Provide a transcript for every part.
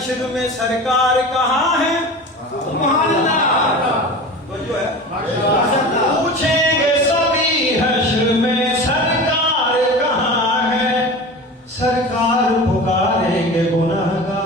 हश्र में सरकार कहाँ है? तो जो है पूछेंगे सभी हश्र में सरकार कहाँ है? सरकार पुकारेंगे गुनहगार।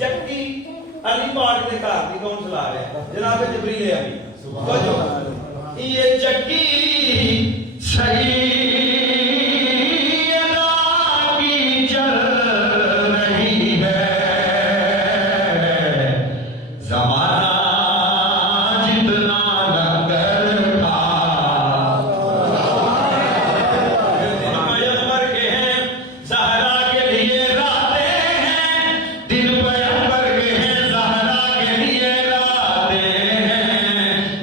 जबकि अली पाक ने कहा कि कौन चला रहा है? जनाब जिब्रील अली। ये जबकि सही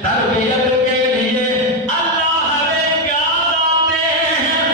तरबियत के लिए अल्लाह ने क्या दाते हैं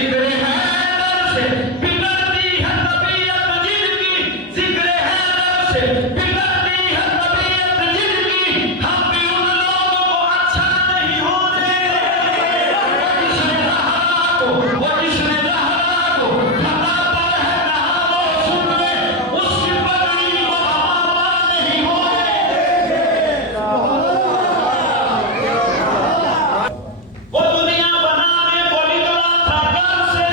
जिक्र है दर से बिगड़ती है तबीयत जिनकी, जिक्र है दर से बिगड़ती है तबीयत जिनकी, हम भी उन लोगों को अच्छा नहीं होने जिसने रहा को, वो जिसने रहा को खता पर है कहा वो सुन ले, उसकी पगड़ी को हवा नहीं होने। वो दुनिया बनाने को निकला था घर से,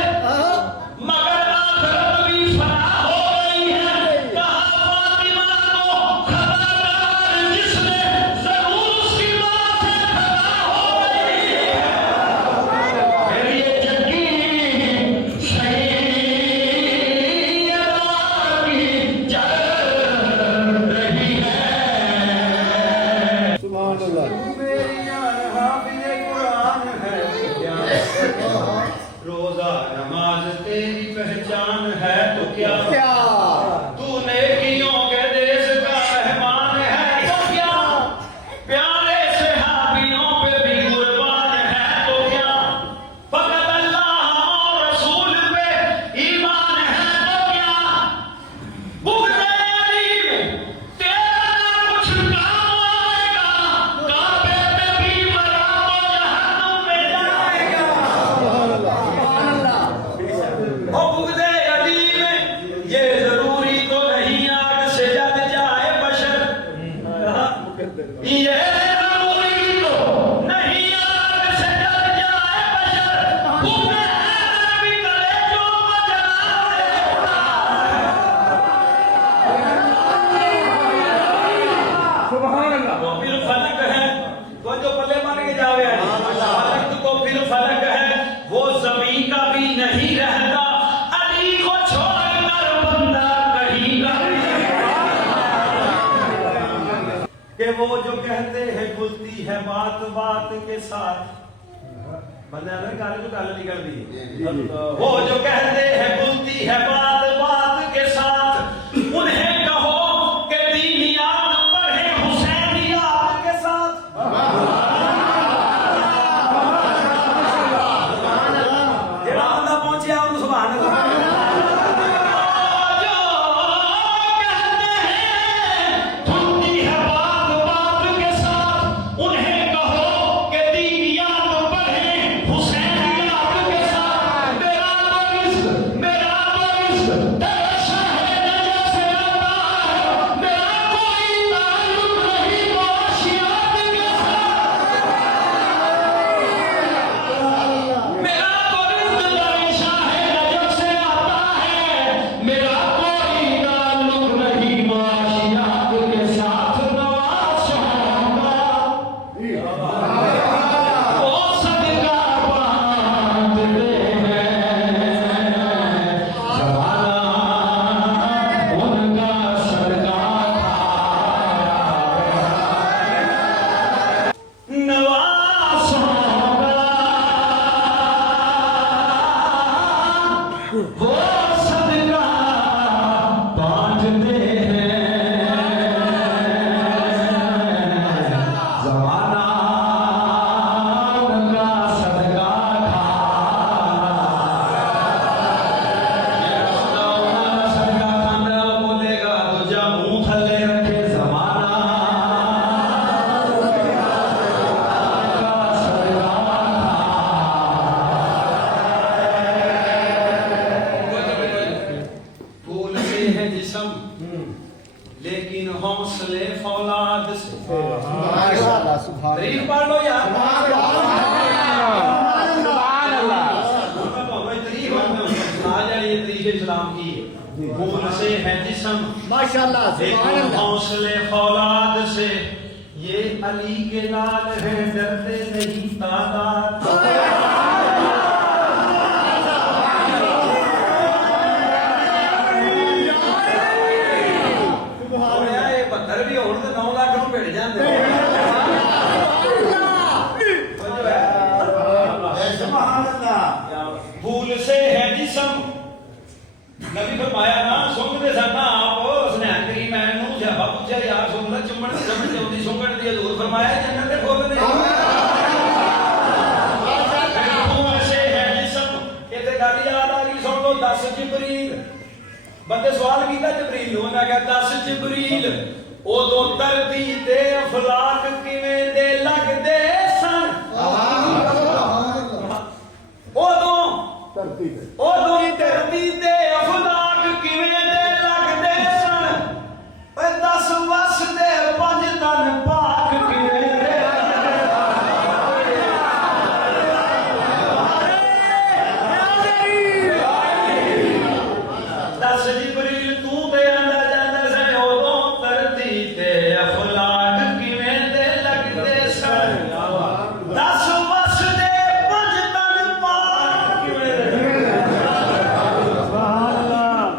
मगर आखिरत भी फना हो गई है। कहा फातिमा को खबरदार, जिसने जरूर उसकी मां से खता हो गई है। फिर ये जग्गी सैयदा की चल रही है। सुभान अल्लाह। मेरी जान हाफिज़ कुरान है क्या? रोजा नमाज तेरी पहचान है तो क्या? तू नेकियों के देश का मेहमान है तो क्या? प्यारे सहाबियों पे भी कुर्बान है तो क्या? फकत अल्लाह और रसूल पे ईमान है तो क्या? बुग़्ज़ अली में तेरा ना कुछ काम आएगा, काबे पे भी मरा तो जहन्नुम में जाएगा। ओ बुग़्ज़ अली में ये जरूरी तो नहीं आग से जल जाए बशर, ये जरूरी तो नहीं आग से जल जाए बशर, बुग़्ज़ हैदर भी कलेजों को जलाए। वो फिर फलक है, वो जो पल्ले मार के जावे फलक को फिर फलक है, वो जमीन का भी नहीं रहता, अली को छोड़कर बंदा कहीं का नहीं। कि वो जो कहते हैं खुलती है बात बात के साथ, बंदा ना गाली जो गाली निकल दी, वो जो कहते हैं खुलती है बात बात के साथ, उन्हें कहो कि दीनियात पढ़े हुसैनियात के साथ। जेड़ा बंदा पहुंचे उन्हें सुभान अल्लाह। जो कहते हैं खुलती है बात बात के साथ, उन्हें कहो कि दीनियात पढ़े हुसैनियात के साथ। मेरा तो इश्क तेरे शाहे नजर से आता है, मेरा कोई ताल्लुक नहीं मुआशियात के साथ। मेरा तो इश्क तेरे शाहे नजर से आता है, मेरा कोई ताल्लुक नहीं मुआशियात के साथ। नवाज़ होगा वो सदका बांधते हैं, जमाना उनका सदका खाया। नवाज़ होगा वो सदका बांधते हैं, जमाना उनका सदका सदका खाना बोलेगा तो जा मुंह थले रखे, जमाना उनका सदका फूल से है जिस्म लेकिन हौसले फौलाद से। माशाअल्लाह। सुभान तारीफ पढ़ लो यार। सुभान अल्लाह। आज ये तरीके इस्लाम की है। फूल से है जिस्म माशाअल्लाह। सुभान लेकिन अल्लाह। हौसले फौलाद से, ये अली के लाल है डरते नहीं तादाद। ये पत्थर भी होने तो 9 लाख ਨੂੰ ਭੇੜ ਜਾਂਦੇ। फूल से है जिस्म, नबी फरमाया ना सुंघते सन आप स्नैन करी मैनू जब पूछा यार सुन ला चुम्बन चुम्बन जल्दी सुंघण दी हजूर फरमाया जन्नत दे फुल ने। फूल से है जिस्म, ये ਗੱਲ ਯਾਦ ਆ ਗਈ ਸੁਣ ਲਓ 10 ਜਿਬਰੀਲ ਬੰਦੇ ਸਵਾਲ ਕੀਤਾ ਜਬਰੀਲ ਨੂੰ ਉਹਨਾਂ ਕਿਹਾ 10 ਜਿਬਰੀਲ ਉਦੋਂ ਧਰਤੀ ਤੇ ਅਫਲਾਕ ਕਿਵੇਂ ਦੇ ਲੱਗਦੇ ਸਨ ਉਦੋਂ ਧਰਤੀ ਤੇ ਅਫਲਾਕ ਕਿਵੇਂ ਦੇ ਲੱਗਦੇ ਸਨ ਓਏ 10 ਵਸ ਦੇ 5 ਤਨ ਪਾਕ ਕਿਵੇਂ ਦੇ 10 ਜਿਬਰੀਲ ਤੂੰ ਬਿਆਨਾ ਜਾਂਦਾ ਸੈ ਉਦੋਂ ਧਰਤੀ ਤੇ ਅਫਲਾਕ ਕਿਵੇਂ ਦੇ ਲੱਗਦੇ ਸਨ 10 ਵਸ ਦੇ 5 ਤਨ ਪਾਕ ਕਿਵੇਂ ਦੇ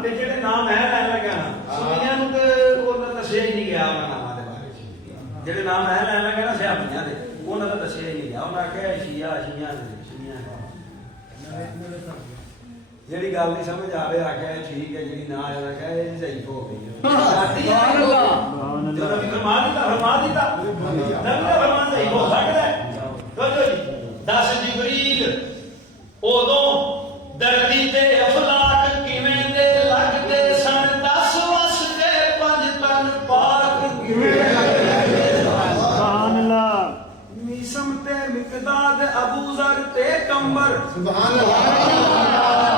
ਤੇ ਜਿਹੜੇ ਨਾਮ ਹੈ ਲੈਣ ਲੱਗਾ ਨਾ ਸੁਣੀਆਂ ਨੂੰ ਤੇ ਉਹਨਾਂ ਦੱਸਿਆ ਹੀ ਨਹੀਂ ਗਿਆ ਉਹਨਾਂ ਨਾਮਾਂ ਦੇ ਬਾਰੇ ਜਿਹੜੇ ਨਾਮ ਹੈ ਲੈਣ ਲੱਗਾ ਨਾ ਸਿਆਪੀਆਂ ਦੇ ਉਹਨਾਂ ਦਾ ਦੱਸਿਆ ਹੀ ਨਹੀਂ ਗਿਆ ਉਹਨਾਂ ਆਖਿਆ ਸ਼ੀਆ ਸ਼ੀਆਂ ਜਿਹੜੀ ਗੱਲ ਨਹੀਂ ਸਮਝ ਆਵੇ ਆਖਿਆ ਠੀਕ ਹੈ ਜਿਹੜੀ ਨਾ ਆਇਆ ਆਖਿਆ ਇਹ ਸਹੀ ਹੋ ਗਈ ਜਦੋਂ ਵੀ ਫਰਮਾ ਦਿੱਤਾ ਨਬੀ ਫਰਮਾਨ ਸਹੀ ਹੋ ਸਕਦਾ ਹੈ ਜੀ 10 ਜਿਬਰੀਲ ਉਦੋਂ ਧਰਤੀ ਤੇ ਅਫਲਾਕ ਕਿਵੇਂ ਦੇ ਲੱਗਦੇ ਸਨ 10 ਵਸ ਦੇ 5 ਤਨ ਪਾਕ ਕਿਵੇਂ सुभान अल्लाह ਮੀਸਮ ਤੇ ਮਿਕਦਾਦ ਅਬੂ ਜ਼ਰ ਤੇ ਕੰਬਰ सुभान अल्लाह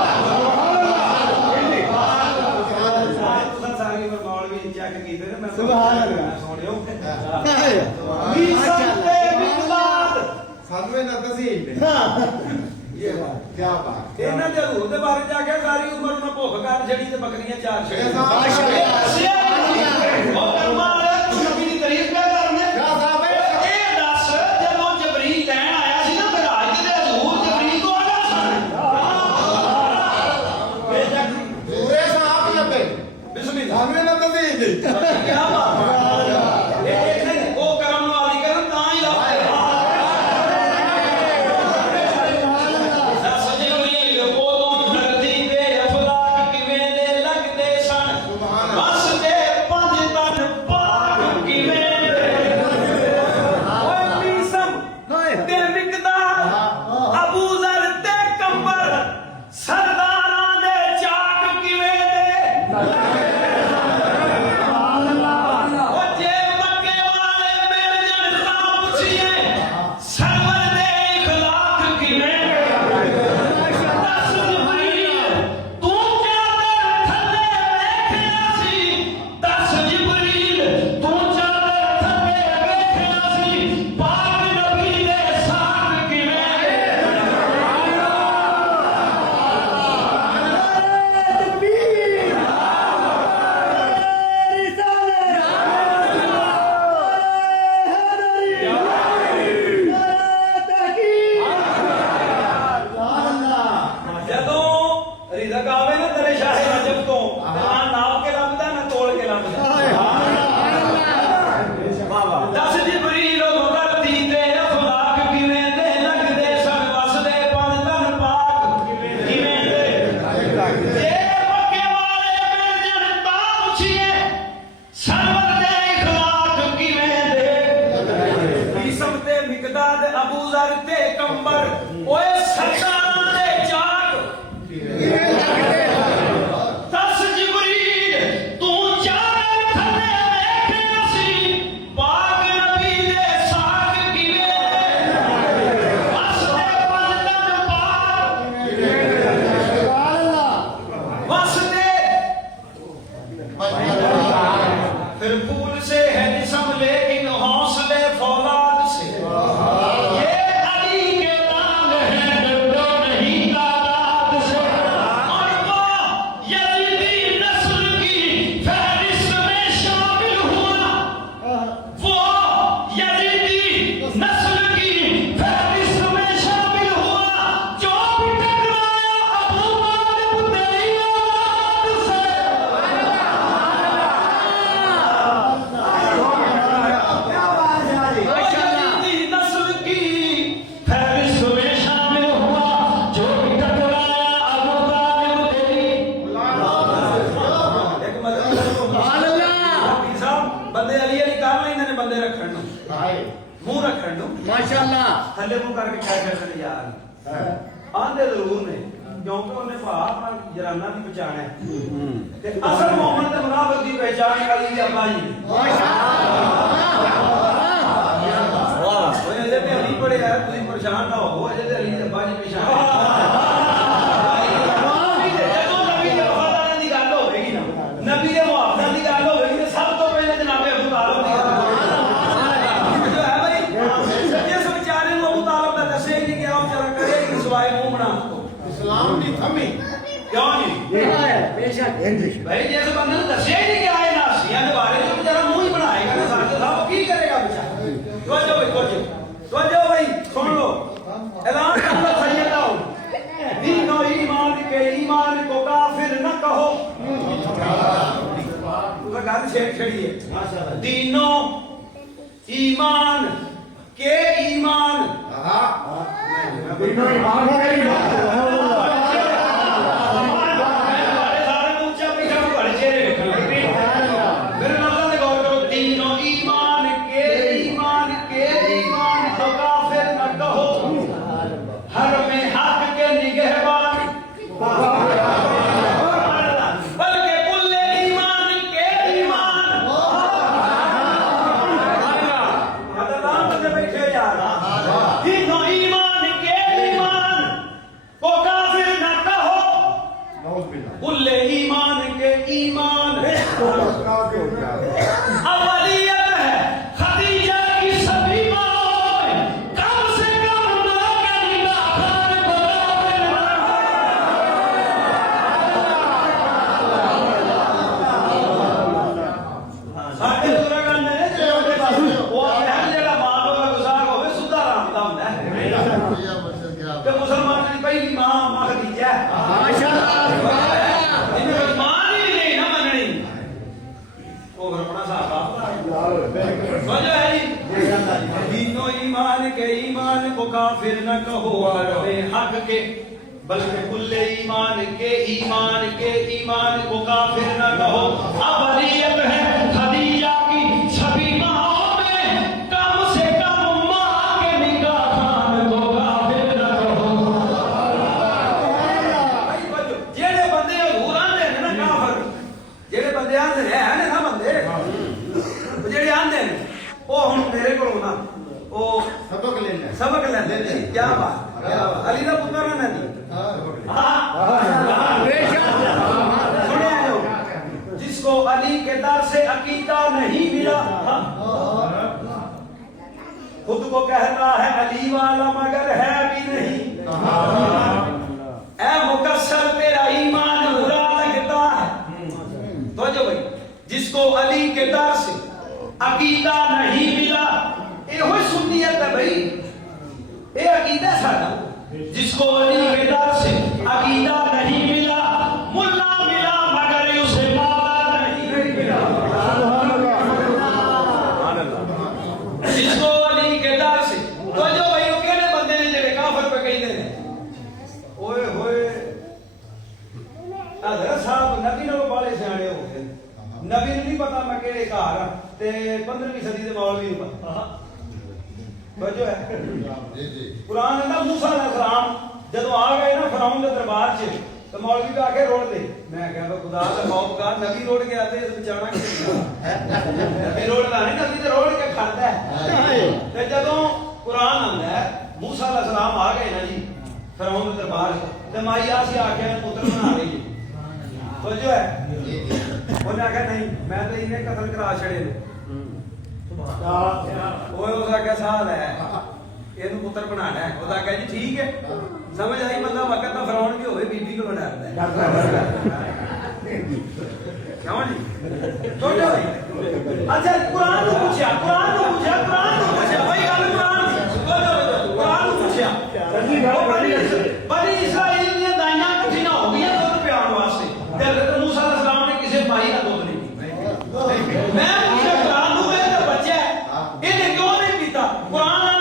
ਸਾਰੀ ਮੌਲਵੀ ਚੈੱਕ ਕੀਤੇ ਨੇ ਮੈਂ ਸੁਭਾਨ ਅੱਲਾਹ। ਸੁਣਿਓ हाय ਮੀਸਮ ਤੇ ਮਿਕਦਾਦ साधुए ना तसील दे ये बात क्या बात ਇਹਨਾਂ ਦੇ ਹਜ਼ੂਰ ਦੇ ਬਾਰੇ ਜਾ ਕੇ ਸਾਰੀ ਉਮਰ ਉਹਨਾਂ ਭੁੱਖ ਕਰ ਛੜੀ ਤੇ ਬੱਕਰੀਆਂ ਚਾਰ ਛੜੀਆਂ ਉਹ ਕਰਮਾ ਵਾਲਾ ਤੂੰ ਨਬੀ ਦੀ ਤਾਰੀਫ ਕਿਆ ਕਰਨੇ क्या साहब है ਇਹ ਦੱਸ ਜਦੋਂ ਜਬਰੀਲ ਲੈਣ ਆਇਆ ਸੀ ਨਾ ਮਿਰਾਜ ਦੇ ਹਜ਼ੂਰ ਜਬਰੀਲ ਤੋਂ ਆ ਗਿਆ ਸਨ ਇਹ ਜਾ पूरे साहब लबे ਬਿਸਮਿਲ੍ਲਾ साधुए ना तसील दे ਕਿਆ ਬਾਤ ਇਹ ਨਹੀਂ ਉਹ ਕਰਮ ਵਾਲੀ ਕਰਨ ਤਾਂ ਹੀ ਲਾਉਂਦੇ माशाल्लाह थले मुंह करके क्या कर सकते यार आंधे जरूर ने क्योंकि उन्हें भाव जराना की पहचान है ते असल मोहम्मद ते मुनाफिक की पहचान अली दे अब्बा जी वाह ओए जे ते अली पढ़े यार तुम परेशान ना हो जे ते अली दे अब्बा जी पहचान नबी दे मुआवजा की गल होगी तो सब तो पहले जनाबे अबू तालिब की जो है भाई जिस बेचारे को अबू तालिब का दसे ही नहीं गया बेचारा करे कि सिवाय मुंह बना इस्लाम दी थमी क्यों नहीं बेशक भाई जिस बंदे ने दसे ही नहीं गया है नासियां के बारे में बेचारा मुंह ही बनाएगा ना साथ साथ की करेगा बेचारा तो भाई सुन लो ऐलान कर लो सैयद आओ दीनो ईमान को काफिर न कहो गल छेड़ी है दीनो ईमान के ईमान काफिर न कहो हक के बल्कि कुल्ले ईमान के ईमान को काफिर न कहो अवलियत है खदीजा की सभी माओं में कम से कम मां के निगाह खान को काफिर न कहो भाई बच्चों जेड़े बंदे हजूर आंदे ने ना काफिर जेड़े बंदे आंदे ने है ना बंदे जेड़े आंदे ने ओ हुन मेरे कोल ना ओ सबक लेंदे ने क्या बात अली दा पुत्र ना जी जिसको अली के दर से अकीदा नहीं मिला खुद को कहता है अली वाला मगर है भी नहीं ऐ मुकस्सर तेरा ईमान बुरा लगता है तो जो भाई जिसको अली के दर से अकीदा नहीं मिला ये सुन्नियत है भाई ये अकीदा साडा जिसको अली के दर से अकीदा नहीं मिला मुल्ला मिला मगर उसे मौला नहीं मिला जिसको अली के दर से तो जो भाई वो केड़े बंदे ने जेड़े काफिर पे कहंदे ने ओए होए हज़रत साहब नबी नालों बाले सियाणे हो गए नबी नूं नहीं पता मैं केड़े घर ते 15वीं सदी दे मौलवी नूं पता बजो है कुरान कहता मूसा अलैहिस्सलाम जदों आ गए ना फिरौन दे दरबार च तो मौलवी का आके रोड दे मैं कहता खुदा दा मौका नबी रोड के आते इस बचाना कि नबी रोड दा नहीं नबी ते रोड के खाता है ते जदों कुरान आंदा है मूसा अलैहिस्सलाम आ गए ना जी फिरौन दे दरबार ते माई आसी आके पुत्र बना रही बजो है उन्हें आखिया नहीं मैं तो इन्हें कत्ल करा छड़े उसका क्या साल है ਇਹਨੂੰ ਪੁੱਤਰ ਬਣਾਣਾ ਹੈ ਉਹਦਾ ਕਹੇ ਜੀ ਠੀਕ ਹੈ ਸਮਝ ਆਈ ਬੰਦਾ ਵਕਤ ਤਾਂ ਫਰਾਉਣ ਵੀ ਹੋਵੇ ਬੀਬੀ ਕੋਲ ਡਰਦਾ ਹੈ ਕਿਉਂ ਜੀ ਛੋਟੇ ਭਾਈ ਅੱਛਾ ਕੁਰਾਨ ਨੂੰ ਪੁੱਛਿਆ ਭਾਈ ਗੱਲ ਕੁਰਾਨ ਨੂੰ ਪੁੱਛਿਆ ਬਣੀ ਇਸਰਾਈਲ ਦੀਆਂ ਦਾਈਆਂ ਕਿੱਥੀਆਂ ਹੋ ਗਈਆਂ ਦੁੱਧ ਪਿਆਉਣ ਵਾਸਤੇ ਤੇ ਹਜ਼ਰਤ ਮੂਸਾ ਅਲੈਹਿਸਸਲਾਮ ਨੇ ਕਿਸੇ ਮਾਈ ਦਾ ਦੁੱਧ ਨਹੀਂ ਪੀਤਾ ਮੈਂ ਪੁੱਛਿਆ ਕੁਰਾਨ ਨੂੰ ਇਹ ਤਾਂ ਬੱਚਾ ਹੈ ਇਹਨੇ ਕਿਉਂ ਨਹੀਂ ਪੀਤਾ ਕੁਰਾਨ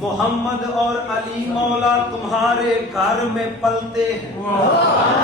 मोहम्मद और अली मौला तुम्हारे घर में पलते हैं